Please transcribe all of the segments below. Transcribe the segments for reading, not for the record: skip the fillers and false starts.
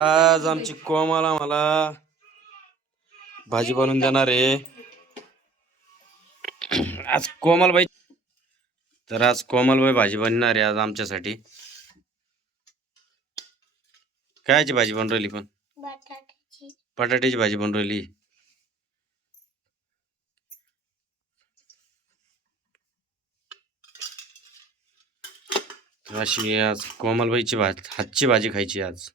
आज आमची कोमल आम्हाला भाजी बनवून देणार आहे. आज कोमलबाई आज कोमलबाई भाजी बनणार आहे आज आमच्यासाठी. कायची भाजी बनवली? पण बटाट्याची भाजी बनवली. अशी आज कोमलबाईची हातची भाजी खायची. आज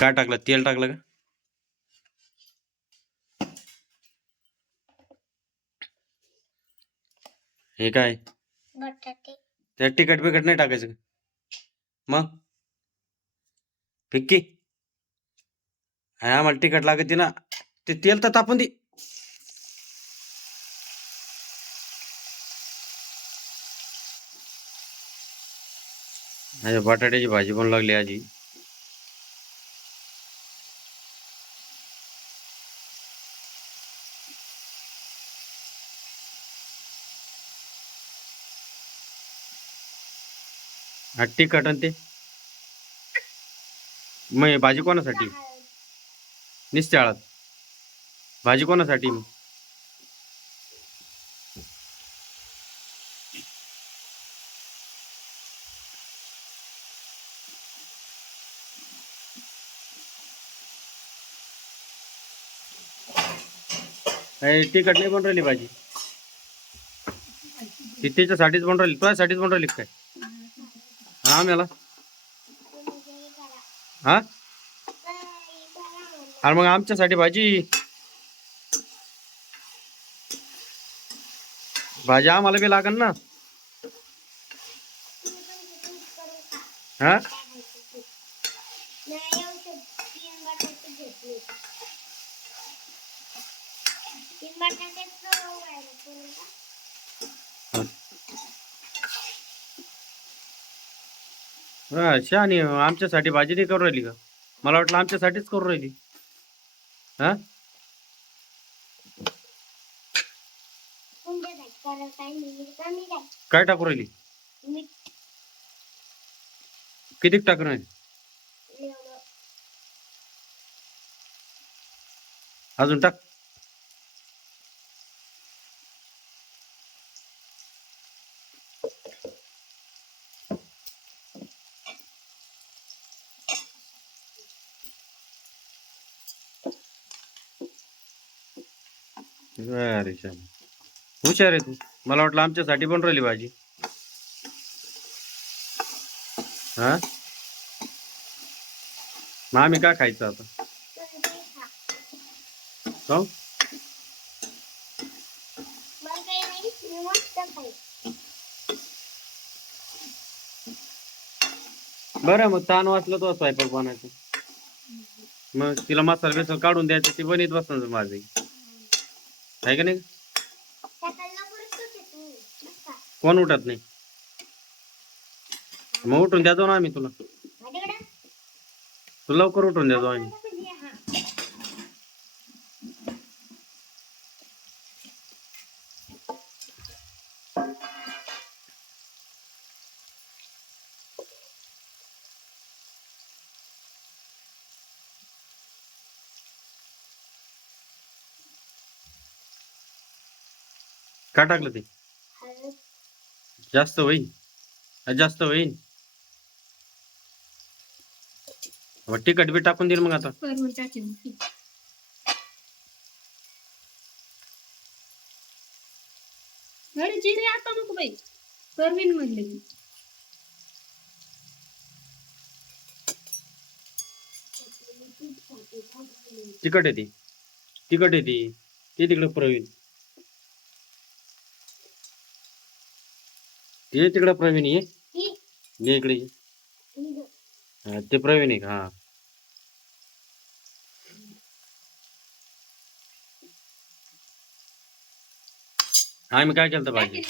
काय टाकलं? तेल टाकलं का? हे काय? बटाटे. त्यात तिखट बिकट नाही टाकायचं मग? फिक्की आम्हाला तिखट लागते ना. ते तेल तर तापून दे. बटाट्याची भाजी बनवू लागली आजी. तिखट आणि ते मग भाजी कोणासाठी? निस्ते हळद भाजी कोणासाठी? मग तिखट नाही बनवली भाजी. ती त्याच्यासाठीच बनवली, तुझ्यासाठीच बनवली काय? हा मला हा अरे मग आमच्यासाठी भाजी आम्हाला बी लागन ना. हा शहाणी आमच्यासाठी भाजी नाही करू राहिली का? मला वाटलं आमच्यासाठीच करू राहिली. हा काय टाकू राहिली? किती टाकू राहिली? अजून टाक. अरे हुशार आहे तू. मला वाटलं आमच्यासाठी पण राहिली भाजी. हा मग आम्ही काय खायचं आता? हो बरं मग ताण वाचलं तो स्वयंपाक बनायचं. मग तिला मसाला बेसल काढून द्यायचं, ती बनीत बसणार माझी आहे का नाही? कोण उठत नाही? मग उठून द्यायचो ना आम्ही तुला. तू लवकर उठून द्यायचो आम्ही. काय टाकलं ते? जास्त होईल. जास्त होईल. तिखट बी टाकून देईल मग आता. जिरे आता नको बाई, परवीन म्हणले तिखट आहे ती. तिखट आहे ती. ते तिकडे प्रवीण, ते तिकडे प्रवीण ये इकडे ये. ते प्रवीण आहे का? हा आम्ही काय केलं भाजी?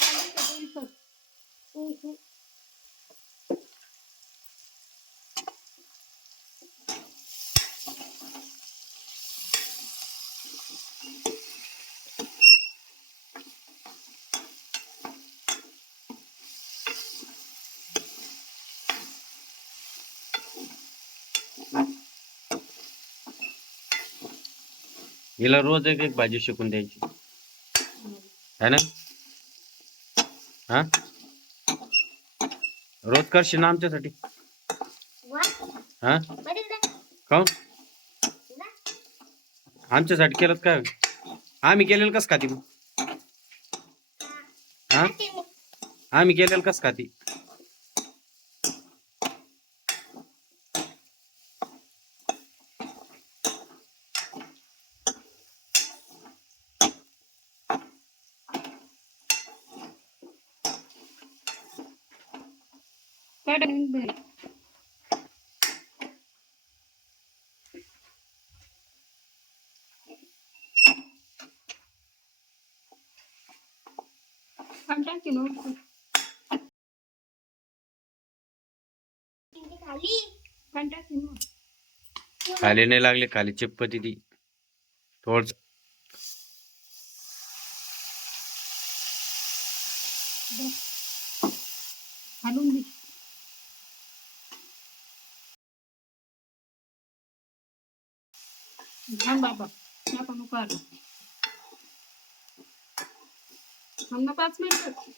हिला रोज एक एक भाजी शिकून द्यायची है ना. हा रोज करशील ना आमच्यासाठी. हा काऊन आमच्यासाठी केलं काय. आम्ही केलेलं कस खाती मग. हा आम्ही केलेलं कस खाती. खाली नाही लागले खाली चिपकती ती थोडस. घालून दे. थांब बाबा नको आलं. थांब ना 5 मिनिटं.